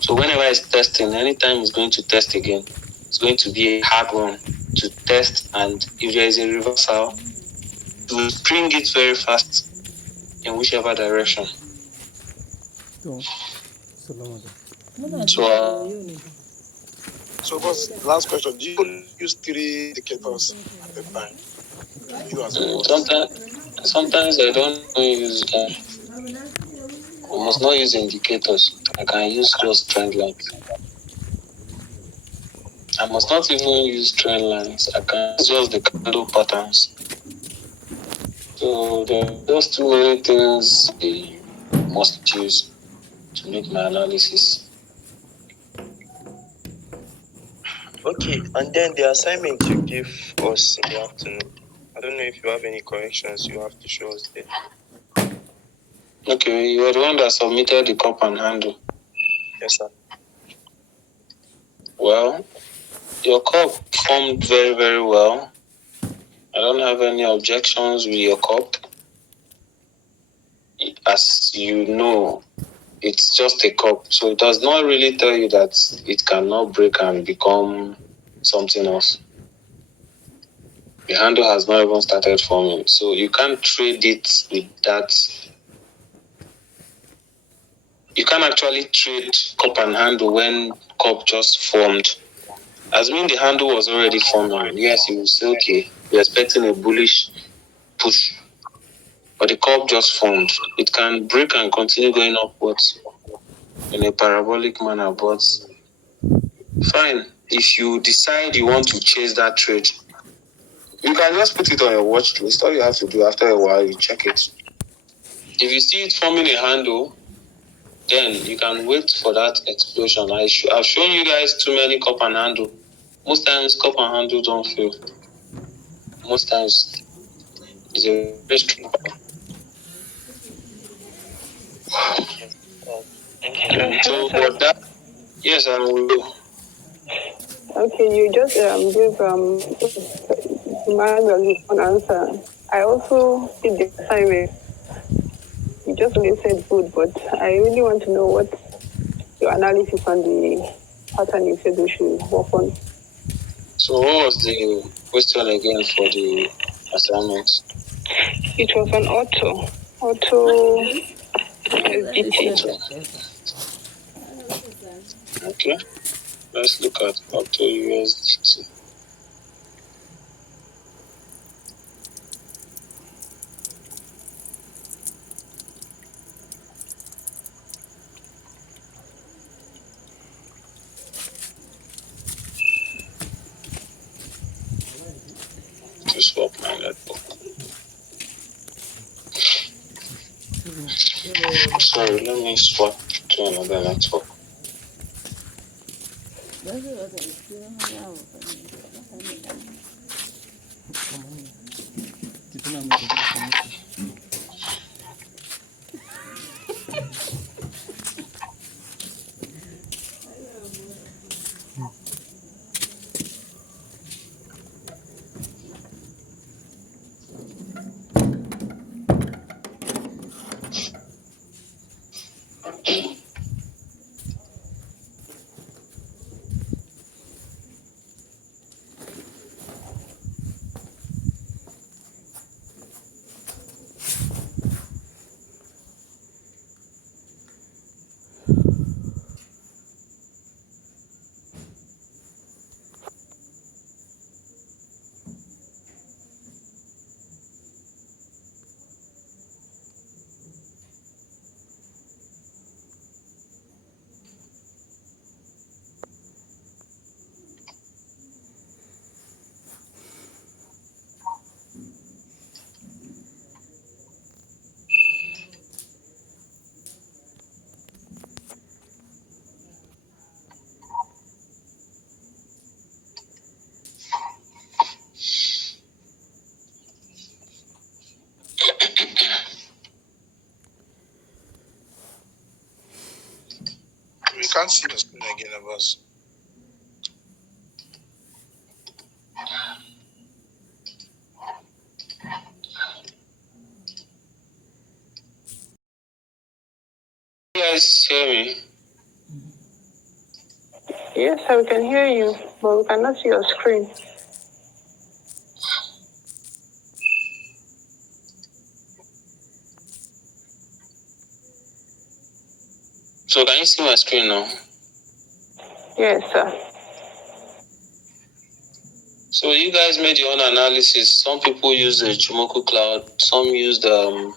So whenever it's testing, anytime it's going to test again, it's going to be a hard one to test, and if there is a reversal, it will spring it very fast in whichever direction. So, boss, last question. Do you use 3 indicators at a time? You as a boss? Sometimes I don't use I must not use indicators. I can use just trend lines. I must not even use trend lines. I can use just the candle patterns. So there are just too many things I must use to make my analysis. Okay, and then the assignment you gave us in the afternoon, I don't know if you have any corrections you have to show us there. Okay, you are the one that submitted the cup and handle. Yes, sir. Well, your cup formed very, very well. I don't have any objections with your cup. As you know, it's just a cup, so it does not really tell you that it cannot break and become something else. The handle has not even started forming, so you can't trade it with that. You can't actually trade cup and handle when cup just formed. Assuming the handle was already forming, yes, you will say, okay, you're expecting a bullish push, but the cup just formed. It can break and continue going upwards in a parabolic manner, but fine. If you decide you want to chase that trade, you can just put it on your watch list. All you have to do after a while, you check it. If you see it forming a handle, then you can wait for that explosion. I've shown you guys too many cup and handle. Most times, cup and handle don't fail. Most times, it's a very strong. So, for that, yes, I will. Okay, you just gave manually one answer. I also did the assignment. You just only said good, but I really want to know what your analysis on the pattern you said we should work on. So what was the question again for the assignment? It was on auto SGT. Okay, let's look at Auto USDT. To swap my network. Sorry, let me swap to another network. We can't see the screen again, Abbas. You guys hear me? Yes, sir, we can hear you, but we cannot see your screen. So can you see my screen now? Yes, sir. So you guys made your own analysis. Some people use the Chimoku Cloud. Some used how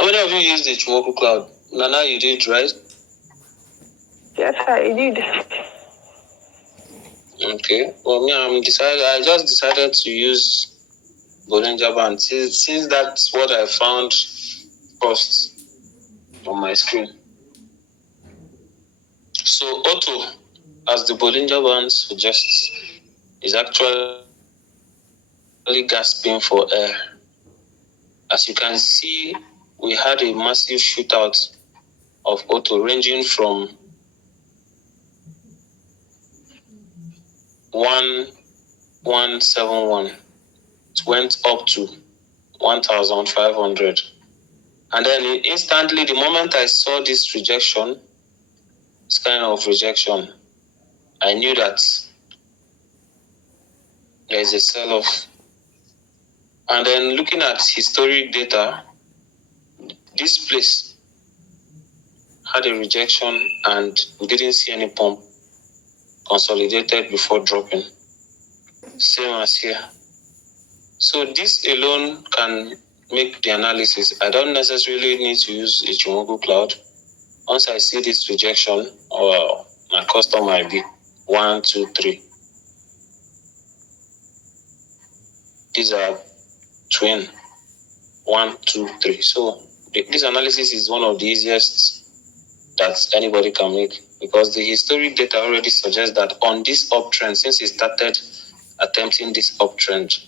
many of you used the Chimoku Cloud? Nana, you did, right? Yes, sir, I did. Okay. Well, me, I just decided to use Bollinger Band since that's what I found first on my screen. So Auto, as the Bollinger Band suggests, is actually gasping for air. As you can see, we had a massive shootout of Auto ranging from 1171. It went up to 1500. And then instantly, the moment I saw this rejection, this kind of rejection, I knew that there is a sell-off. And then looking at historic data, this place had a rejection and we didn't see any pump, consolidated before dropping. Same as here. So this alone can make the analysis. I don't necessarily need to use Ichimoku Cloud. Once I see this rejection, or my custom might be 1, 2, 3. These are twin 1, 2, 3. So this analysis is one of the easiest that anybody can make, because the historic data already suggests that on this uptrend, since it started attempting this uptrend,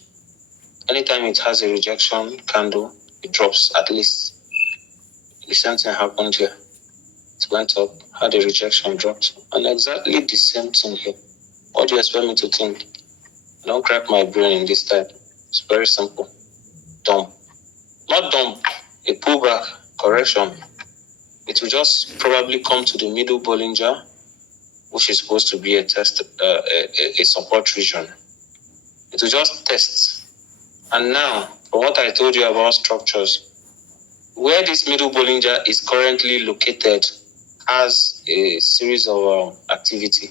anytime it has a rejection candle, it drops. At least the same thing happened here. It went up, had a rejection, dropped, and exactly the same thing here. What do you expect me to think? Don't crack my brain in this type. It's very simple. Dump. Not dump, a pullback, correction. It will just probably come to the middle Bollinger, which is supposed to be a test, a support region. It will just test. And now, from what I told you about structures, where this middle Bollinger is currently located has a series of activity.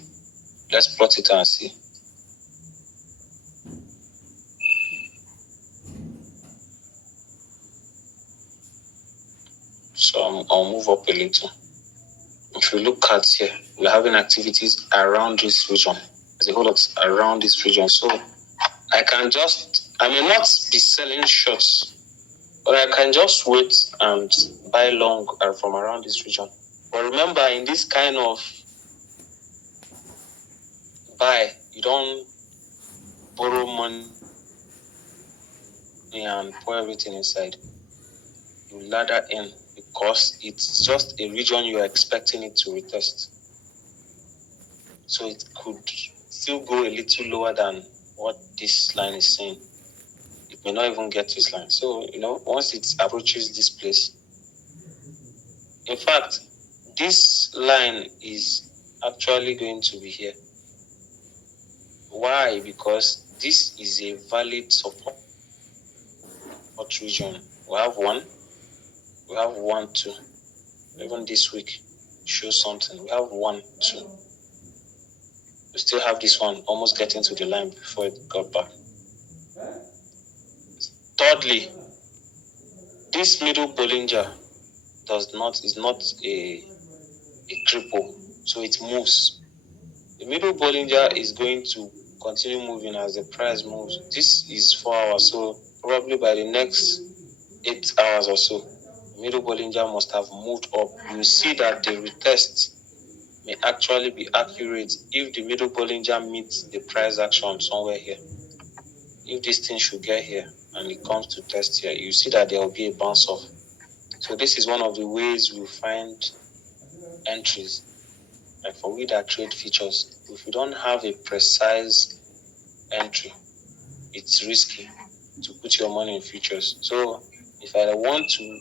Let's plot it and see. So I'll move up a little. If you look at here, we're having activities around this region. There's a whole lot around this region. So I may not be selling shorts, but I can just wait and buy long from around this region. But remember, in this kind of buy, you don't borrow money and pour everything inside. You ladder in because it's just a region you're expecting it to retest. So it could still go a little lower than what this line is saying. It may not even get this line. So, once it approaches this place, in fact, this line is actually going to be here. Why? Because this is a valid support region. We have one, two. Even this week shows something. We have 1, 2. We still have this one almost getting to the line before it got back. Thirdly, this middle Bollinger is not a cripple, so it moves. The middle Bollinger is going to continue moving as the price moves. This is 4 hours, so probably by the next 8 hours or so, the middle Bollinger must have moved up. You see that the retest may actually be accurate if the middle Bollinger meets the price action somewhere here. If this thing should get here and it comes to test here, you see that there will be a bounce off. So this is one of the ways we find entries. Like for we that trade futures, if you don't have a precise entry, it's risky to put your money in futures. So if I want to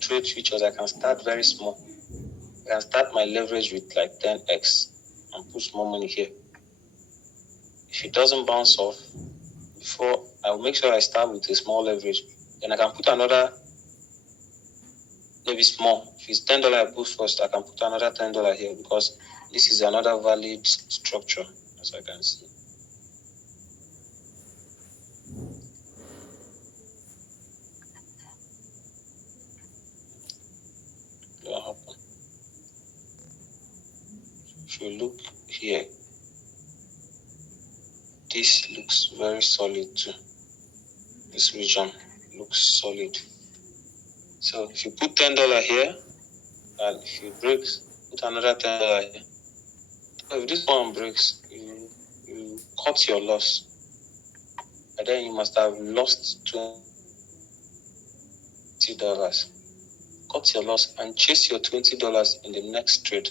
trade futures, I can start very small. I can start my leverage with like 10x and put more money here. If it doesn't bounce off, before I will make sure I start with a small leverage. Then I can put another, maybe small. If it's $10 I put first, I can put another $10 here because this is another valid structure, as I can see. What happened? If you look here, this looks very solid too. This region looks solid. So if you put $10 here, and if it breaks, put another $10 here. So if this one breaks, you cut your loss. And then you must have lost $20. Cut your loss and chase your $20 in the next trade.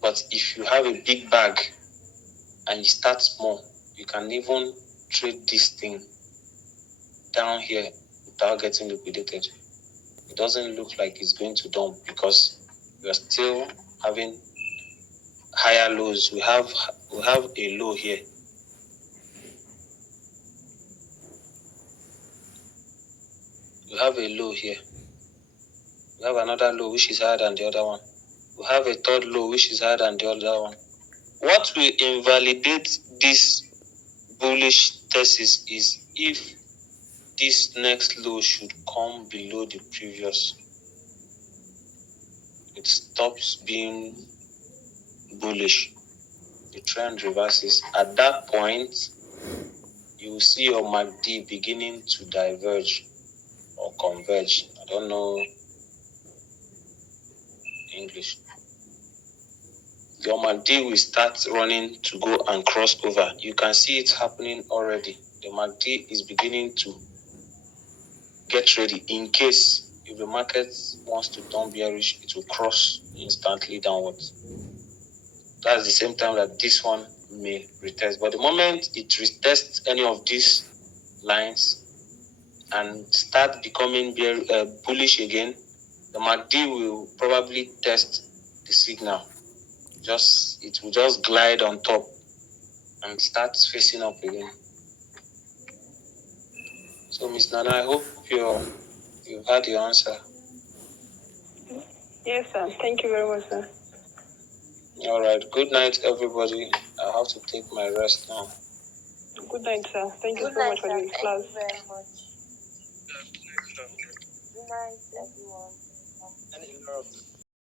But if you have a big bag and you start small, you can even trade this thing down here without getting liquidated. It doesn't look like it's going to dump because we are still having higher lows. We have a low here. We have a low here. We have another low which is higher than the other one. We have a third low which is higher than the other one. What will invalidate this bullish thesis is if this next low should come below the previous. It stops being bullish. The trend reverses. At that point, you will see your MACD beginning to diverge or converge. I don't know English. Your MACD will start running to go and cross over. You can see it happening already. The MACD is beginning to get ready in case if the market wants to turn bearish, it will cross instantly downwards. That's the same time that this one may retest. But the moment it retests any of these lines and start becoming bullish again, the MACD will probably test the signal. It will just glide on top and start facing up again. So, Miss Nana, I hope you've had your answer. Yes, sir. Thank you very much, sir. All right. Good night, everybody. I have to take my rest now. Good night, sir. Thank you Good so night, much for sir. the Thank class. you very much. Good night, everyone. And a lot of